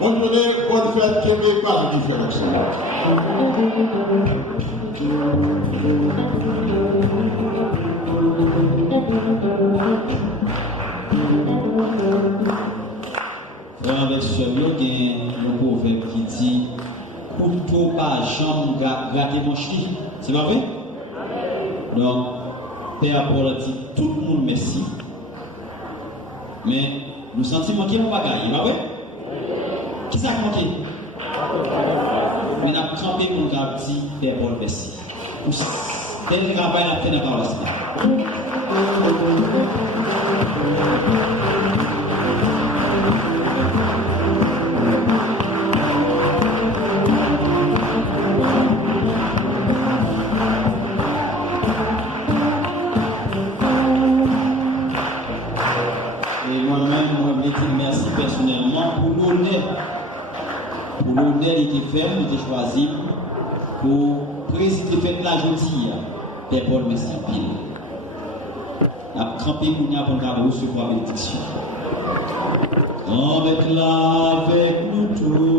On connaît bonne fête qui n'est pas la différence. Frère avec sœur, il y a un proverbe qui dit couteau pas jambe gratter mon chien. C'est pas vrai? Donc, Père Paul dit tout le monde merci. Mais nous sentons manquer mon bagage, pas vrai? Qui ça manqué? Mais nous avons campé pour nous dire Père Paul merci. Dès le travail, on a fait dans la et moi-même, je voulais dire merci personnellement pour l'honneur qui fait, nous avons choisi pour présider le fait de la journée. Père Paul, merci pile. On a campé pour nous recevoir la bénédiction. Avec nous tous.